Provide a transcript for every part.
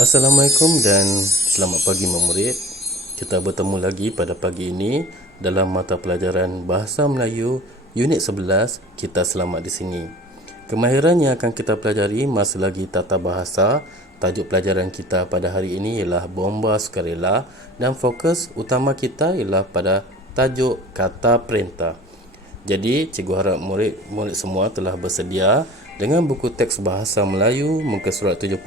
Assalamualaikum dan selamat pagi murid. Kita bertemu lagi pada pagi ini dalam mata pelajaran Bahasa Melayu Unit 11, Kita Selamat di Sini. Kemahiran yang akan kita pelajari masih lagi tata bahasa. Tajuk pelajaran kita pada hari ini ialah Bomba Sukarela dan fokus utama kita ialah pada tajuk kata perintah. Jadi, cikgu harap murid semua telah bersedia dengan buku teks Bahasa Melayu muka surat 70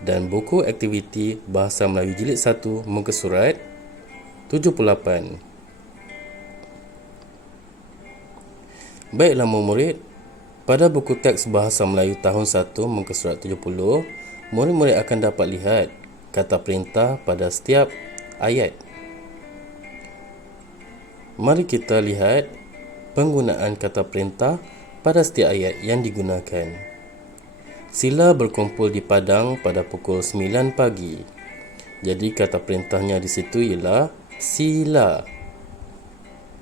dan buku aktiviti Bahasa Melayu jilid 1 muka surat 78. Baiklah murid, pada buku teks Bahasa Melayu tahun 1 muka surat 70, murid-murid akan dapat lihat kata perintah pada setiap ayat. Mari kita lihat penggunaan kata perintah pada setiap ayat yang digunakan. Sila berkumpul di padang pada pukul 9 pagi. Jadi kata perintahnya di situ ialah sila.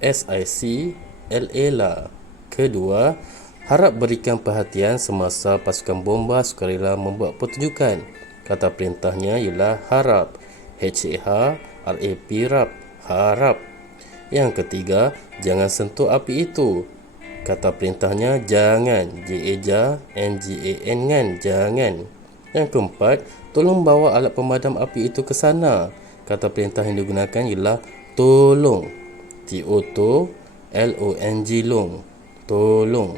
S-I-C-L-A lah. Kedua, harap berikan perhatian semasa pasukan bomba sukarela membuat pertunjukan. Kata perintahnya ialah harap. H-A-R-A-P, rap. Harap. Yang ketiga, jangan sentuh api itu. Kata perintahnya jangan. J-A-N-G-A-N, jangan. Yang keempat, tolong bawa alat pemadam api itu ke sana. Kata perintah yang digunakan ialah tolong. T-O-L-O-N-G, long. Tolong.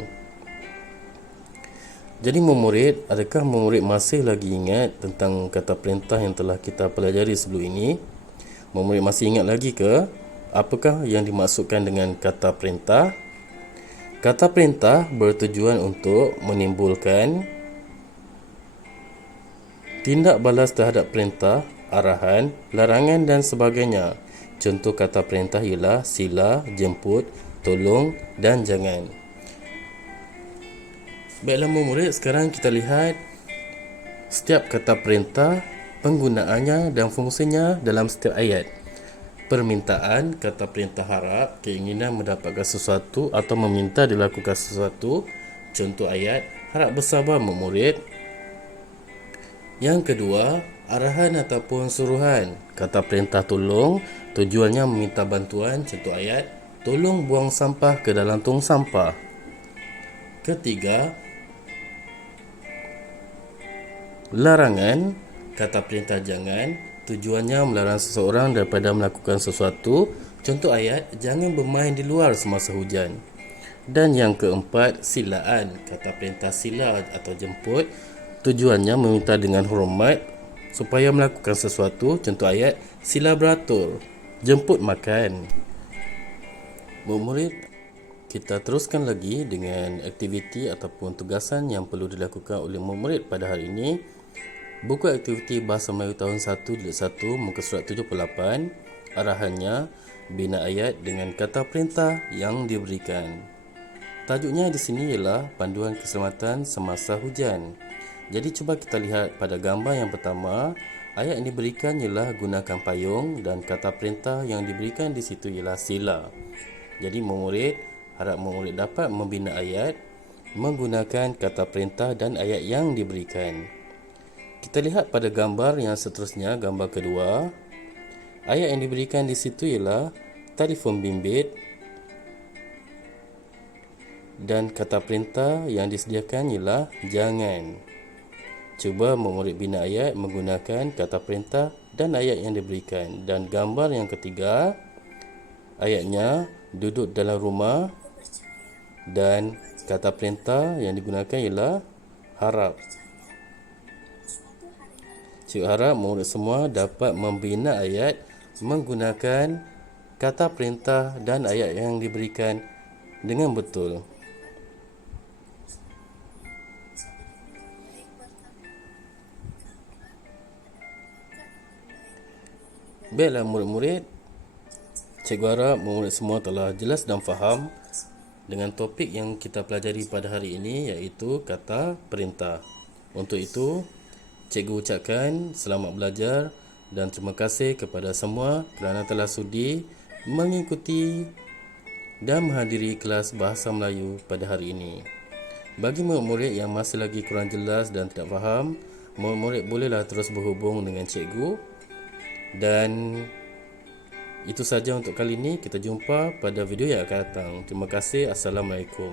Jadi murid, adakah murid masih lagi ingat tentang kata perintah yang telah kita pelajari sebelum ini? Murid masih ingat lagi ke? Apakah yang dimaksudkan dengan kata perintah? Kata perintah bertujuan untuk menimbulkan tindak balas terhadap perintah, arahan, larangan dan sebagainya. Contoh kata perintah ialah sila, jemput, tolong dan jangan. Baiklah murid, sekarang kita lihat setiap kata perintah, penggunaannya dan fungsinya dalam setiap ayat. Permintaan, kata perintah harap, keinginan mendapatkan sesuatu atau meminta dilakukan sesuatu. Contoh ayat, harap bersabar murid. Yang kedua, arahan ataupun suruhan. Kata perintah tolong, tujuannya meminta bantuan. Contoh ayat, tolong buang sampah ke dalam tong sampah. Ketiga, larangan. Kata perintah jangan, tujuannya melarang seseorang daripada melakukan sesuatu. Contoh ayat, jangan bermain di luar semasa hujan. Dan yang keempat, silaan. Kata perintah sila atau jemput, tujuannya meminta dengan hormat supaya melakukan sesuatu. Contoh ayat, sila beratur, jemput makan. Murid, kita teruskan lagi dengan aktiviti ataupun tugasan yang perlu dilakukan oleh murid pada hari ini. Buku aktiviti Bahasa Melayu tahun 1 jilid 1 muka surat 78. Arahannya, bina ayat dengan kata perintah yang diberikan. Tajuknya di sini ialah panduan keselamatan semasa hujan. Jadi cuba kita lihat pada gambar yang pertama. Ayat yang diberikan ialah gunakan payung dan kata perintah yang diberikan di situ ialah sila. Jadi murid, harap murid dapat membina ayat menggunakan kata perintah dan ayat yang diberikan. Kita lihat pada gambar yang seterusnya, gambar kedua. Ayat yang diberikan di situ ialah telefon bimbit dan kata perintah yang disediakan ialah jangan. Cuba murid bina ayat menggunakan kata perintah dan ayat yang diberikan. Dan gambar yang ketiga, ayatnya duduk dalam rumah dan kata perintah yang digunakan ialah harap. Cikgu harap murid semua dapat membina ayat menggunakan kata perintah dan ayat yang diberikan dengan betul. Baiklah murid-murid, cikgu harap murid semua telah jelas dan faham dengan topik yang kita pelajari pada hari ini, iaitu kata perintah. Untuk itu, cikgu ucapkan selamat belajar dan terima kasih kepada semua kerana telah sudi mengikuti dan menghadiri kelas Bahasa Melayu pada hari ini. Bagi murid-murid yang masih lagi kurang jelas dan tidak faham, Murid-murid bolehlah terus berhubung dengan cikgu. Dan itu saja untuk kali ini. Kita jumpa pada video yang akan datang. Terima kasih. Assalamualaikum.